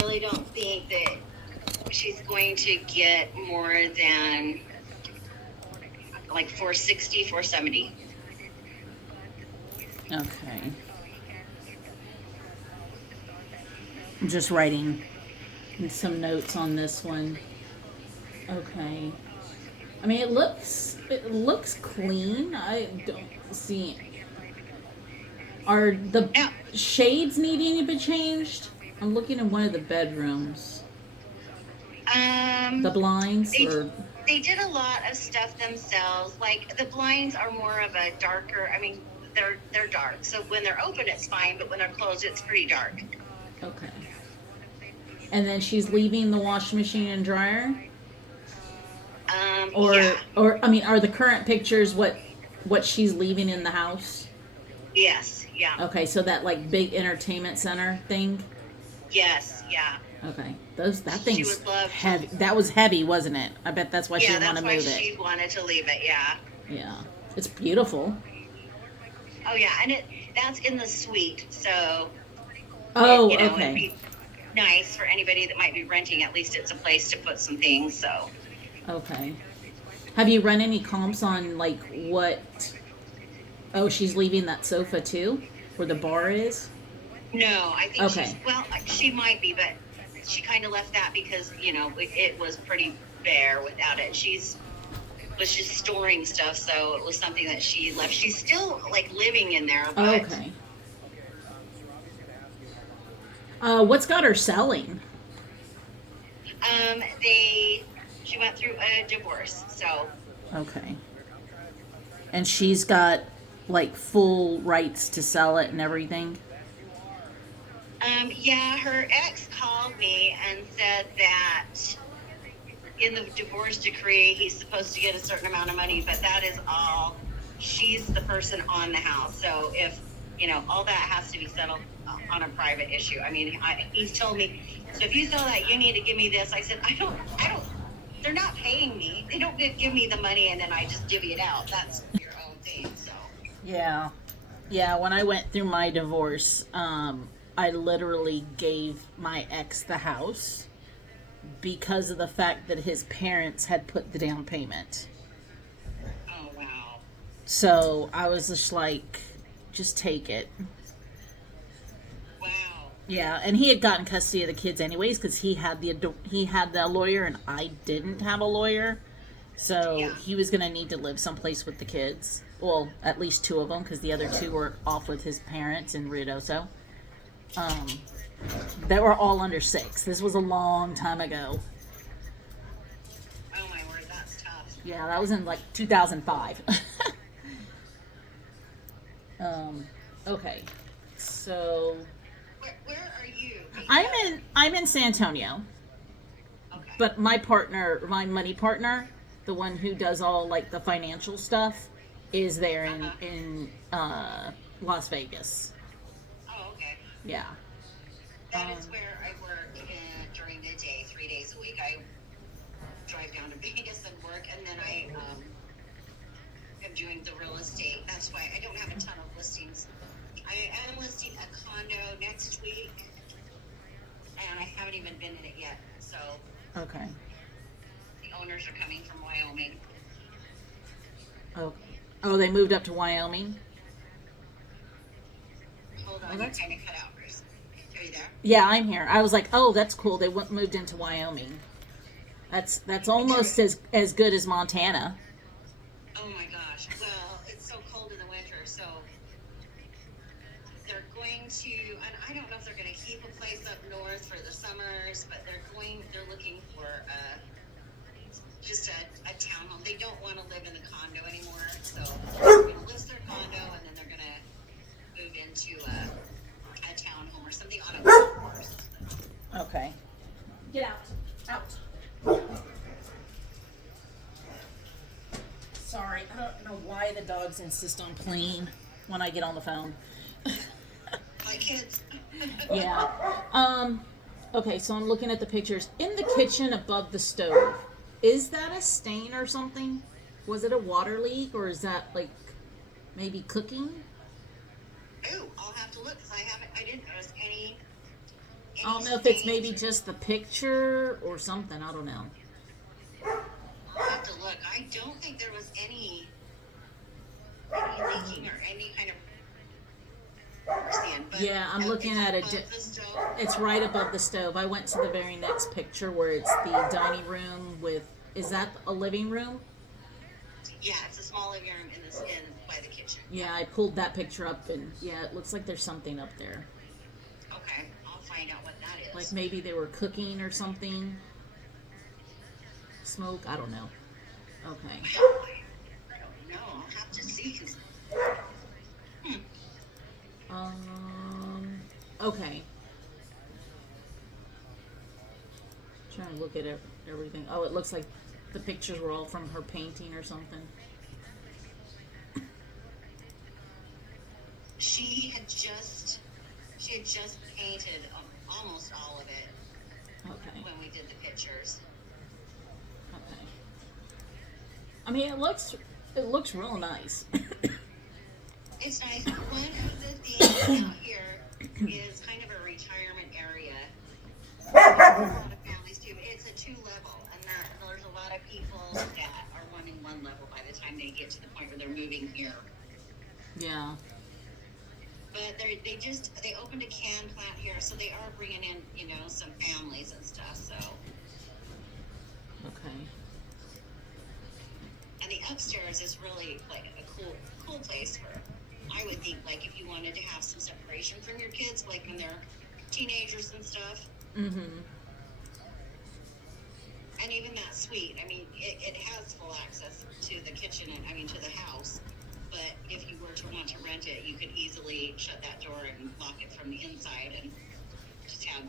really don't think that she's going to get more than like 460, 470. Okay. I'm just writing some notes on this one. Okay. I mean, it looks clean. I don't see. Are the Now, shades needing to be changed? I'm looking in one of the bedrooms. The um, blinds, they or they did a lot of stuff themselves. Like the blinds are more of a darker. I mean, they're dark. So when they're open, it's fine, but when they're closed, it's pretty dark. okay. And then she's leaving the washing machine and dryer, Yeah, or I mean, are the current pictures what she's leaving in the house? yes, yeah, Okay, so that like big entertainment center thing. yes, yeah. Okay, that She thing's would love to. heavy. That was heavy, wasn't it? I bet that's why she Yeah, didn't want that's to why move it. she wanted to leave it. Yeah. Yeah, it's beautiful. Oh yeah, and that's in the suite, so Oh, it'd okay, be nice for anybody that might be renting. At least it's a place to put some things. So okay. Have you run any comps on like what? Oh, she's leaving that sofa too, where the bar is. no, I think Okay, she might be, but she kind of left that because it was pretty bare without it. She's was just storing stuff, so it was something that she left. She's still like living in there, but okay. What's got her selling? she went through a divorce, so Okay, and she's got like full rights to sell it and everything. yeah, her ex called me and said that in the divorce decree he's supposed to get a certain amount of money, but that is all. She's the person on the house, so if all that has to be settled on a private issue. I mean, he's told me, so if you sell that, you need to give me this. I said, I don't. They're not paying me. They don't give me the money and then I just divvy it out. That's your own thing. So Yeah. Yeah, when I went through my divorce, I literally gave my ex the house because of the fact that his parents had put the down payment. oh wow, So I was just like, just take it. wow, Yeah, and he had gotten custody of the kids anyways because he had the lawyer and I didn't have a lawyer. So yeah. he was going to need to live someplace with the kids. Well, at least two of them because the other two were off with his parents in Ruidoso. Um, they were all under 6. This was a long time ago. Oh my word, that's tough. Yeah, that was in like 2005. um, okay, so Where are you? I'm in San Antonio, Okay. but my money partner, the one who does all like the financial stuff, is there in Uh-huh. in Las Vegas. Oh, okay. Yeah. That Um, is where I work during the day, 3 days a week. I drive down to Vegas and work, and then I am doing the real estate. That's why I don't have a ton of listings. I am listing a condo next week, and I haven't even been in it yet. So okay. the owners are coming from Wyoming. Oh, oh, they moved up to Wyoming. Hold Oh, on, you that's kind of cut out, Bruce. Are you there? yeah. I'm here. I was like, oh, that's cool. They moved into Wyoming. That's almost as good as Montana. Oh my gosh. Well, it's so cold in the winter, so they're going to, and I don't know if they're going to keep a place up north for the summers, but they're looking for just a townhome. They don't want to live in the condo anymore, so they're going to list their condo and then they're going to move into a townhome or something on a golf course. Okay. Get out. Out. Sorry, I don't know why the dogs insist on playing when I get on the phone. My kids. Yeah. Okay, so I'm looking at the pictures. In the kitchen above the stove, is that a stain or something? Was it a water leak or is that like maybe cooking? Ooh, I'll have to look because I didn't notice I don't know if it's maybe just the picture or something. I don't know. I'll have to look. I don't think there was any leaking or any kind of but Yeah, I'm looking at it. above the stove. It's right above the stove. I went to the very next picture where it's the dining room with. Is that a living room? Yeah, it's a small living room in by the kitchen. Yeah, I pulled that picture up, and yeah, it looks like there's something up there. Okay, I'll find out what that is. Like maybe they were cooking or something. Smoke, I don't know. Okay. I don't know. I'll have to see. Okay. Trying to look at everything. Oh, it looks like the pictures were all from her painting or something. She had just painted almost all of it. Okay. When we did the pictures. Okay. I mean, it looks real nice. It's nice. One of the things out here is kind of a retirement area. There's a lot of families too. It's a 2-level, and there's a lot of people that are wanting 1 level by the time they get to the point where they're moving here. Yeah. But they opened a can plant here, so they are bringing in some families and stuff. So. Okay. And the upstairs is really like a cool place for. I would think, like, if you wanted to have some separation from your kids, like when they're teenagers and stuff. Mm-hmm. And even that suite, I mean, it has full access to the kitchen and, to the house. But if you were to want to rent it, you could easily shut that door and lock it from the inside and just have...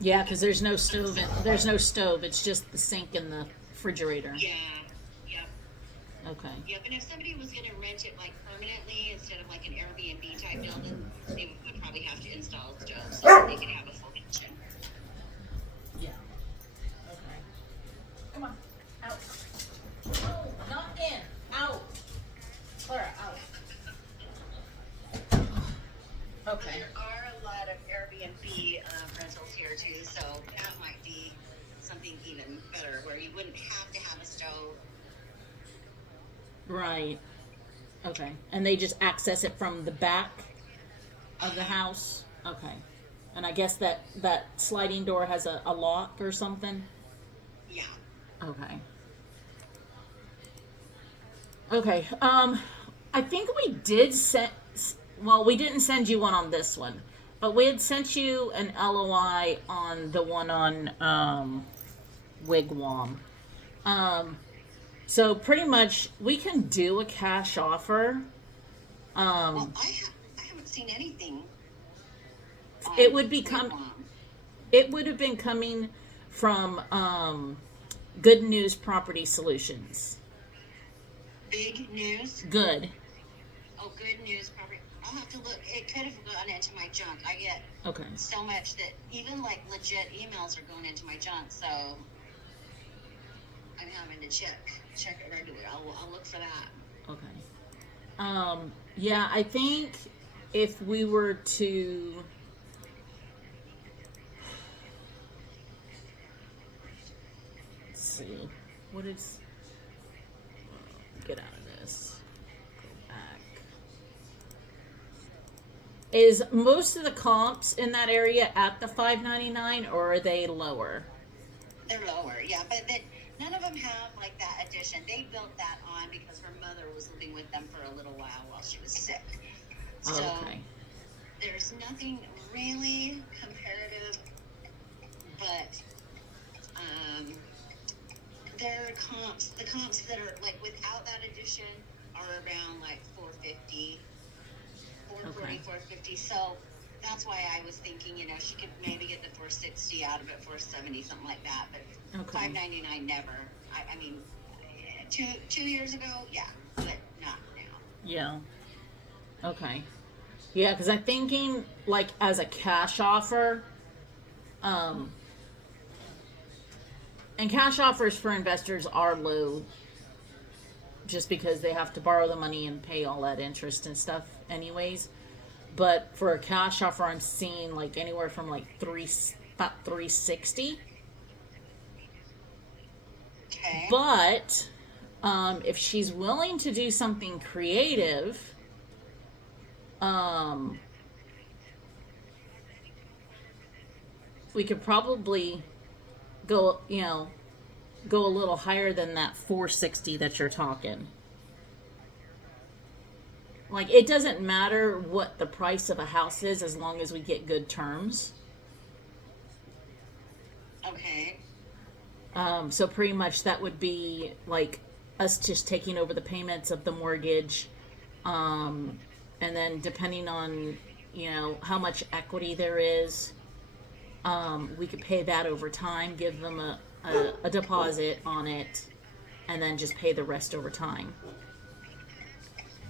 Yeah, because there's no stove. There's no stove. It's just the sink and the refrigerator. Yeah. Yep. Okay. Yep. And if somebody was going to rent it, like, permanently instead of like an Airbnb type building, they would probably have to install a stove so that they could have a full kitchen. Yeah. Okay. Come on. Out. No, not in. Out. Clara, out. Okay. There are a lot of Airbnb rentals here too, so that might be something even better where you wouldn't have to have a stove. Right. Okay. And they just access it from the back of the house? Okay. And I guess that sliding door has a lock or something? Yeah. Okay. Okay. I think we did we didn't send you one on this one, but we had sent you an LOI on the one on Wigwam. So pretty much we can do a cash offer. Well, I haven't seen anything. It would It would have been coming from Good News Property Solutions. Big news. Good. Oh, Good News Property. I'll have to look. It could have gone into my junk. I get so much that even like legit emails are going into my junk. So I'm having to check it regularly. I'll look for that. Okay. Yeah, I think if we were to let's see, what is get out of this. Go back. Is most of the comps in that area at the $5.99 or are they lower? They're lower, yeah, but none of them have like that addition. They built that on because her mother was living with them for a little while she was sick. So there's nothing really comparative, but their comps, the comps that are like without that addition are around like 450, 440, 450. So that's why I was thinking, she could maybe get the 460 out of it, 470, something like that. But $5.99 never. I mean, two years ago, yeah, but not now. Yeah. Okay. Yeah, because I'm thinking like as a cash offer, and cash offers for investors are low just because they have to borrow the money and pay all that interest and stuff anyways. But for a cash offer, I'm seeing like anywhere from like about 360. Okay. But if she's willing to do something creative, we could probably go, go a little higher than that 460 that you're talking. Like, it doesn't matter what the price of a house is as long as we get good terms. Okay. So pretty much that would be like us just taking over the payments of the mortgage, and then depending on how much equity there is, we could pay that over time, give them a deposit on it, and then just pay the rest over time.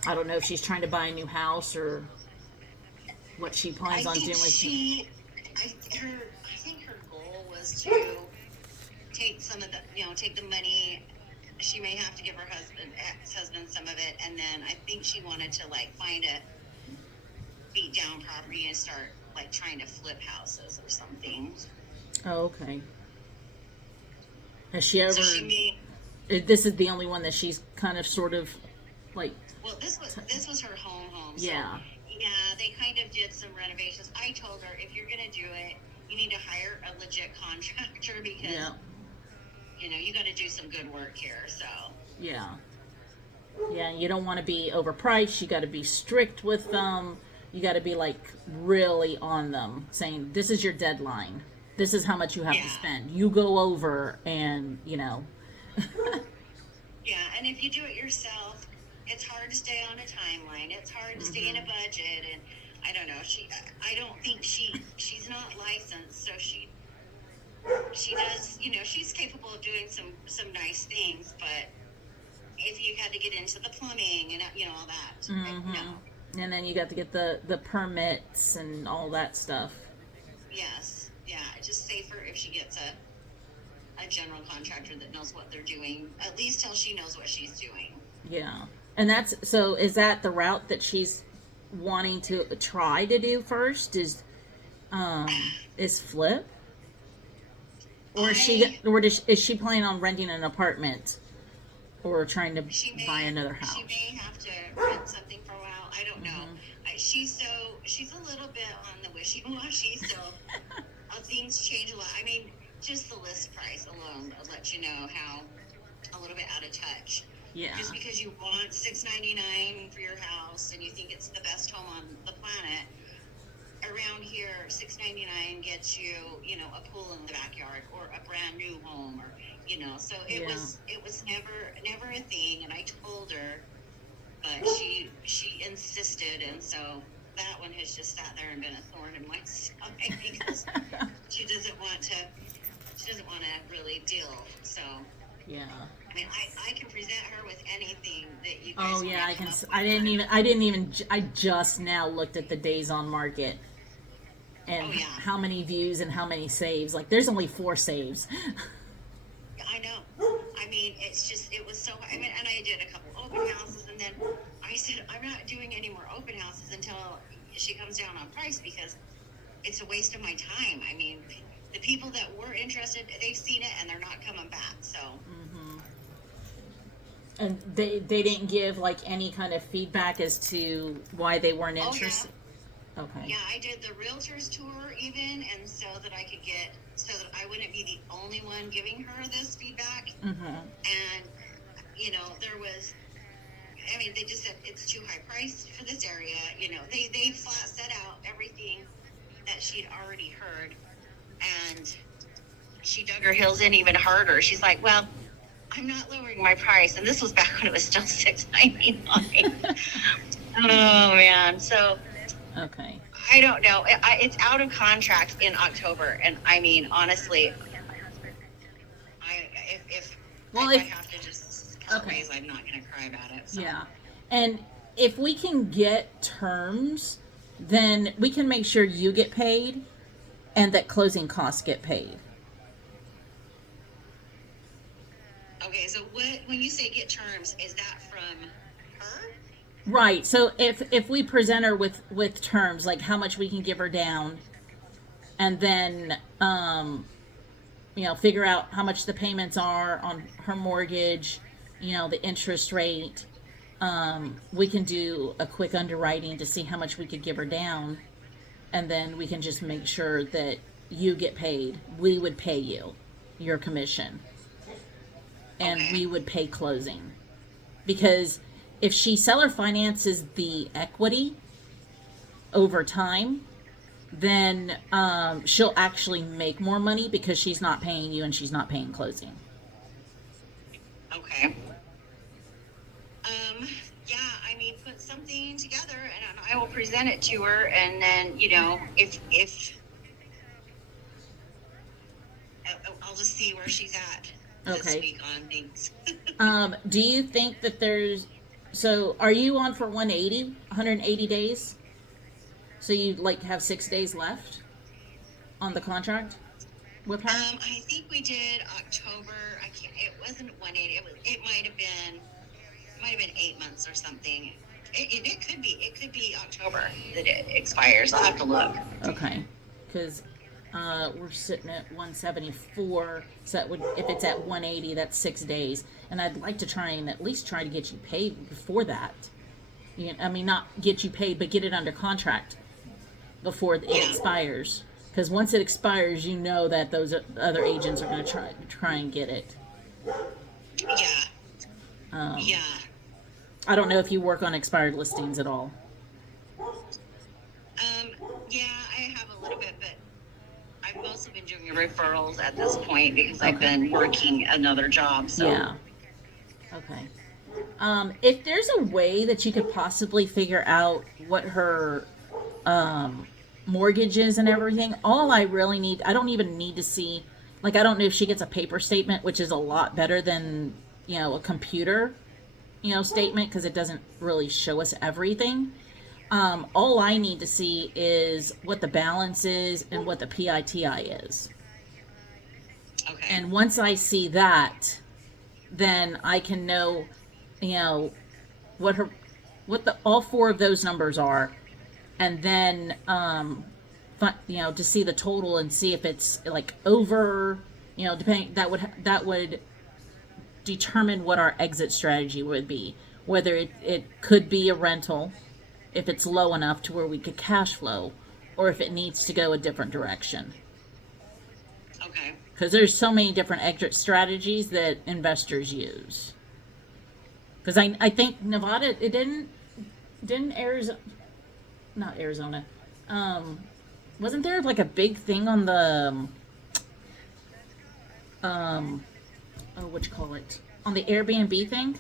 I don't know if she's trying to buy a new house or what she plans on doing with it. I think her goal was to take some of the, take the money. She may have to give her ex-husband some of it, and then I think she wanted to find a beat down property and start trying to flip houses or something. Oh, okay. Has she ever? So she may. This is the only one that she's kind of sort of like. Well, this was her home. So, yeah. Yeah, they kind of did some renovations. I told her, if you're gonna do it, you need to hire a legit contractor because you got to do some good work here. So. Yeah. Yeah, you don't want to be overpriced. You got to be strict with them. You got to be really on them, saying this is your deadline. This is how much you have to spend. You go over, and Yeah, and if you do it yourself, it's hard to stay on a timeline. It's hard to stay in a budget, and I don't know. I don't think she's not licensed, so she does. She's capable of doing some nice things, but if you had to get into the plumbing and all that, no. And then you got to get the permits and all that stuff. Yes, yeah. It's just safer if she gets a general contractor that knows what they're doing, at least till she knows what she's doing. Yeah. And is that the route that she's wanting to try to do first is flip? Or is she planning on renting an apartment or trying to buy another house? She may have to rent something for a while. I don't know. She's a little bit on the wishy-washy, so things change a lot. I mean, just the list price alone will let you know how a little bit out of touch. Yeah. Just because you want $699 for your house and you think it's the best home on the planet, around here $699 gets you, a pool in the backyard or a brand new home, or so it was never a thing. And I told her, but she insisted, and so that one has just sat there and been a thorn in my side because she doesn't want to really deal. So yeah. I mean, I can present her with anything that you guys. Oh yeah, I can. I just now looked at the days on market and how many views and how many saves. There's only 4 saves. I know. I mean, it was so. I mean, and I did a couple open houses, and then I said I'm not doing any more open houses until she comes down on price because it's a waste of my time. I mean, the people that were interested, they've seen it and they're not coming back. So. And they didn't give any kind of feedback as to why they weren't interested. Oh, yeah. Okay. Yeah, I did the realtor's tour even, and so that I wouldn't be the only one giving her this feedback. And there was. I mean, they just said it's too high priced for this area. They flat set out everything that she'd already heard, and she dug her heels in even harder. She's like, well, I'm not lowering my price. And this was back when it was still $699. Oh, man. So, okay. I don't know. It's out of contract in October. And, I mean, honestly, if I have to just part ways, I'm not going to cry about it. So. Yeah. And if we can get terms, then we can make sure you get paid and that closing costs get paid. Okay, so when you say get terms, is that from her? Right. So if we present her with terms, like how much we can give her down, and then figure out how much the payments are on her mortgage, the interest rate. We can do a quick underwriting to see how much we could give her down, and then we can just make sure that you get paid. We would pay you your commission, and Okay. we would pay closing. Because if she seller finances the equity over time, then she'll actually make more money because she's not paying you and she's not paying closing. Okay. Yeah, I mean, put something together and I will present it to her, and then, if I'll just see where she's at this Okay. week on things. Do you think that so are you on for 180 days? So you have 6 days left on the contract with her? I think we did October. It wasn't 180. It might have been 8 months or something. It could be October that it expires. I'll have to look. Okay. Because we're sitting at 174. So if it's at 180, that's 6 days. And I'd like to at least try to get you paid before that. Not get you paid, but get it under contract before it expires. Because once it expires, that those other agents are going to try and get it. Yeah. Yeah. I don't know if you work on expired listings at all. Yeah, I have a little bit, but I've mostly been doing referrals at this point because I've been working another job. So. Yeah. Okay. If there's a way that you could possibly figure out what her mortgage is and everything, all I really need, I don't even need to see, I don't know if she gets a paper statement, which is a lot better than, a computer, statement, because it doesn't really show us everything. All I need to see is what the balance is and what the PITI is. Okay. And once I see that, then I can know, what all four of those numbers are, and then, to see the total and see if it's over, depending, that would determine what our exit strategy would be. Whether it could be a rental, if it's low enough to where we could cash flow, or if it needs to go a different direction. Okay. Because there's so many different exit strategies that investors use. Because I think Nevada, it didn't Arizona, not Arizona, wasn't there a big thing on the, what you call it, on the Airbnb thing?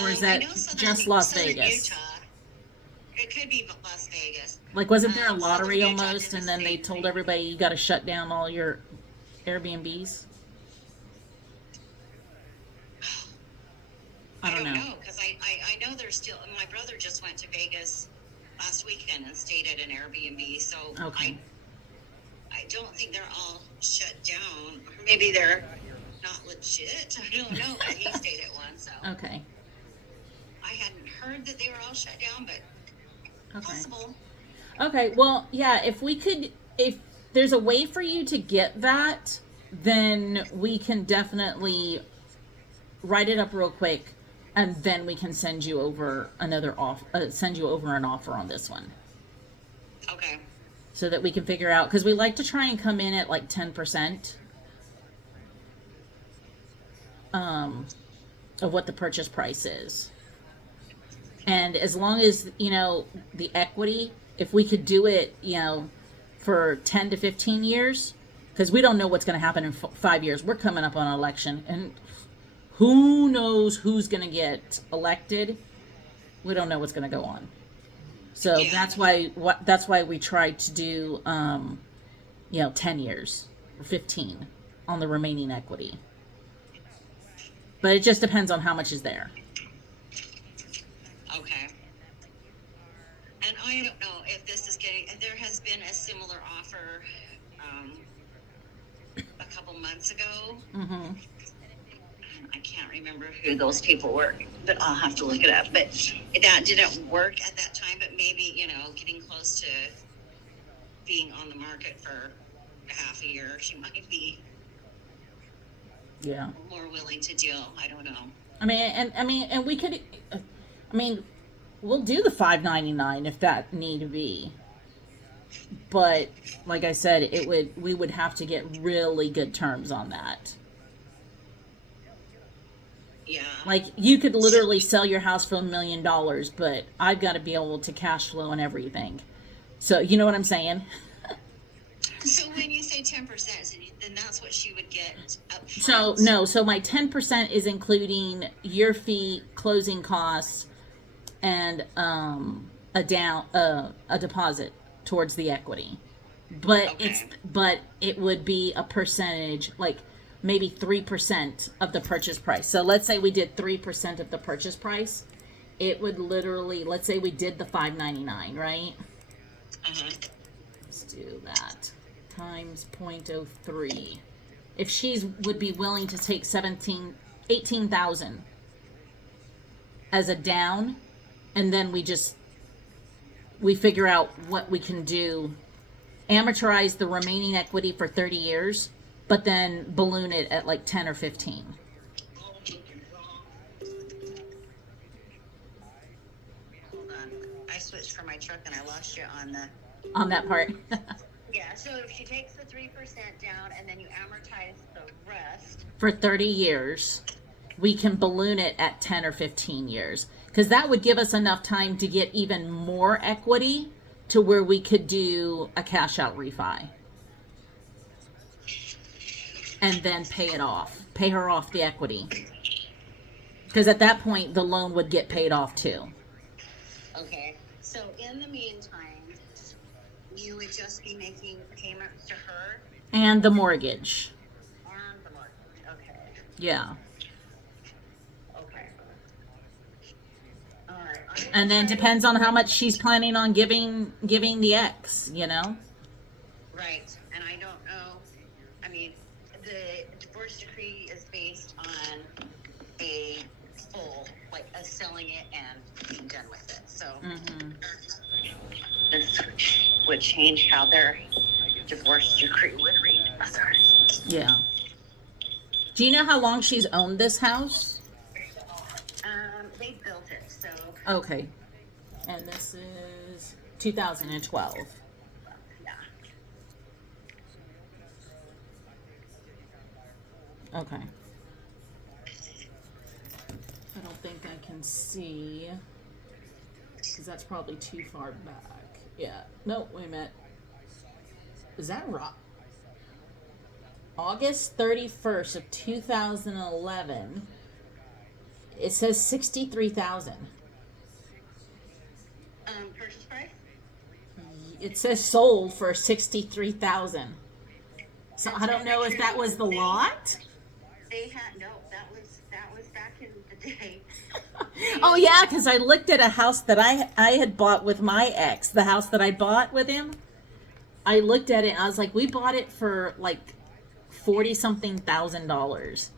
Or is that just Las Vegas? Utah. It could be Las Vegas. Wasn't there a lottery Southern Utah almost, did and the then they same told thing. everybody you got to shut down all your Airbnbs? I don't know. Because I know there's still. My brother just went to Vegas last weekend and stayed at an Airbnb. So Okay. I don't think they're all shut down. Or maybe they're not legit. I don't know. But he stayed at one, so Okay. I hadn't heard that they were all shut down, but Okay. possible. Okay, well, yeah, if there's a way for you to get that, then we can definitely write it up real quick, and then we can send you over an offer on this one, Okay. so that we can figure out, because we like to try and come in at 10% of what the purchase price is. And as long as, the equity, if we could do it, for 10 to 15 years, because we don't know what's going to happen in 5 years. We're coming up on an election, and who knows who's going to get elected. We don't know what's going to go on. So Yeah. that's why we try to do, 10 years or 15 on the remaining equity. But it just depends on how much is there. Okay. And I don't know if this is there has been a similar offer a couple months ago. Mm-hmm. I can't remember who those people were, but I'll have to look it up. But that didn't work at that time, but maybe, getting close to being on the market for a half a year, she might be Yeah. more willing to deal. I don't know. And we could, I mean, we'll do the $5.99 if that need be. But like I said, we would have to get really good terms on that. Yeah. Like, you could literally sell your house for $1 million, but I've got to be able to cash flow and everything. So, you know what I'm saying? So when you say 10%, then that's what she would get up So, front. no, so my 10% is including your fee, closing costs, and a deposit towards the equity. But Okay. it would be a percentage, like maybe 3% of the purchase price. So let's say we did 3% of the purchase price. It would literally, let's say we did the $5.99, right? Uh-huh. Let's do that times 0.03. If she's would be willing to take 18,000 as a down, and then we figure out what we can do, amortize the remaining equity for 30 years, but then balloon it at like 10 or 15. Hold on. I switched from my truck and I lost you on the... On that part. Yeah, so if she takes the 3% down and then you amortize the rest... For 30 years, we can balloon it at 10 or 15 years. Because that would give us enough time to get even more equity to where we could do a cash out refi. And then pay it off. Pay her off the equity. Because at that point, the loan would get paid off too. Okay, so in the meantime, you would just be making payments to her And the mortgage. and the mortgage. Okay. Yeah. Okay. All right. And then depends on how much she's planning on giving the ex, you know? Right, and I don't know, I mean, the divorce decree is based on a full, like, us selling it and being done with it, so this would change how their divorce decree would read. Sorry. Yeah. Do you know how long she's owned this house? They built it, so, Okay. And this is 2012. yeah. Okay. I don't think I can see, because that's probably too far back. Yeah. No, wait a minute. Is that right? August 31st of 2011. It says 63,000. Purchase price? It says sold for 63,000. So I don't know if that was the lot. They had, no, that was back in the day. Oh yeah, because I looked at a house that I had bought with my ex. The house that I bought with him. I looked at it and I was like, we bought it for like $40,000,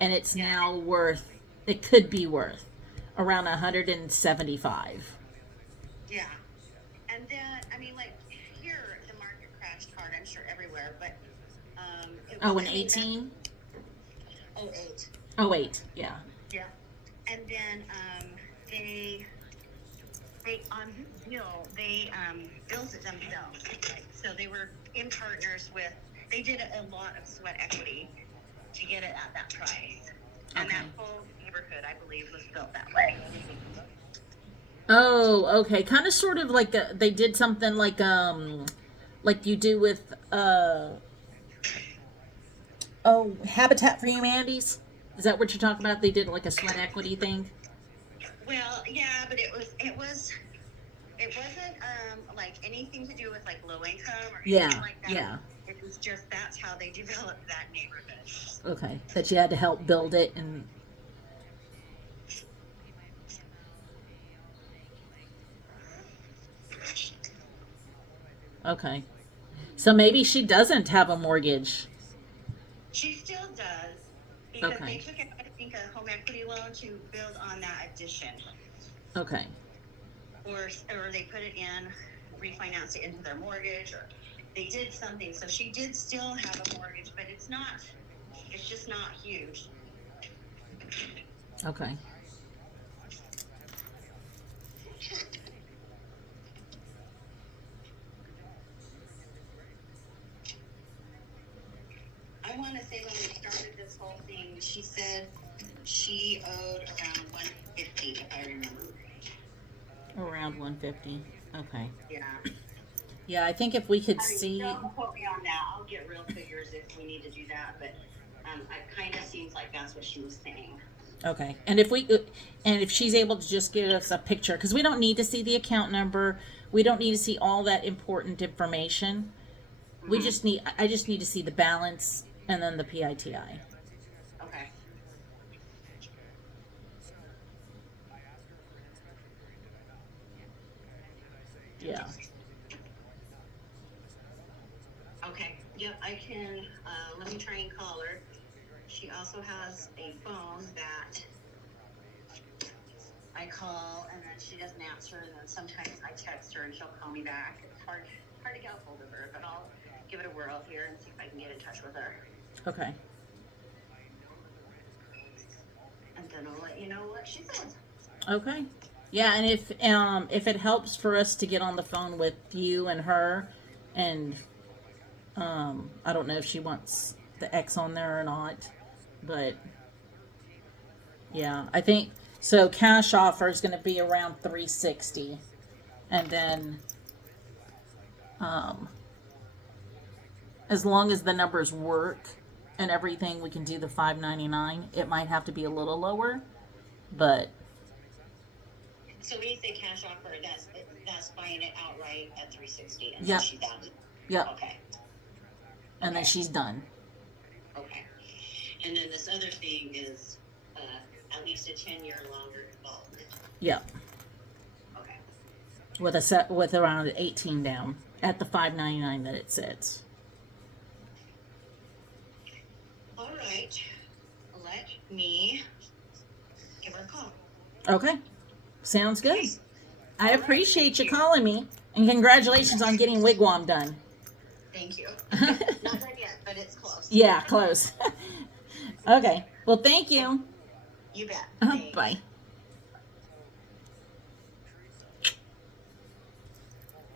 and it's now worth. It could be worth around 175. Yeah. And then, I mean, like, here, the market crashed hard, I'm sure everywhere, but, it was, Oh, in I mean, 18? 08. Oh, 8, yeah. Yeah. And then, they built it themselves. So they were in partners with, they did a lot of sweat equity to get it at that price. And Okay. that whole neighborhood, I believe, was built that way. Oh, okay. Kind of sort of like they did something like you do with Habitat for Humanities. Is that what you're talking about? They did like a sweat equity thing. Well, yeah, but it wasn't like anything to do with like low income or anything Yeah, like that. yeah. It was just that's how they developed that neighborhood. Okay, that you had to help build it and. Okay, so maybe she doesn't have a mortgage. She still does because Okay. they took, I think, a home equity loan to build on that addition, Okay. or they put it in, refinanced it into their mortgage, or they did something. So she did still have a mortgage, but it's just not huge. Okay. I want to say when we started this whole thing, she said she owed around 150, if I remember. Around 150. Okay. Yeah. Yeah, I think if we could I mean, see. don't quote me on that. I'll get real figures if we need to do that, but it kind of seems like that's what she was saying. Okay, and if she's able to just give us a picture, because we don't need to see the account number, we don't need to see all that important information. We just need, I just need to see the balance and then the PITI. Okay. Yeah. Okay. Yep, I can. Let me try and call her. She also has a phone that I call, and then she doesn't answer, and then sometimes I text her, and she'll call me back. It's hard to get a hold of her, but I'll give it a whirl here and see if I can get in touch with her. Okay. And then I'll let you know what she says. Okay. Yeah, and if it helps for us to get on the phone with you and her, and I don't know if she wants the X on there or not, but yeah, I think so. Cash offer is going to be around 360, and then as long as the numbers work and everything, we can do the 599. It might have to be a little lower, but So when you say cash offer, that's buying it outright at 360, and Yep. then she's done. yep. Okay. And then she's done. Okay. And then this other thing is at least a 10-year longer involvement. Yep. Okay. With around 18 down at the 599 that it sits. All right. Let me give her a call. Okay. Sounds good. Okay. I All right, appreciate you thank you. calling me. And congratulations on getting Wigwam done. Thank you. Not done yet, but it's close. Yeah, close. Okay. Well, thank you. You bet. Thanks. Bye.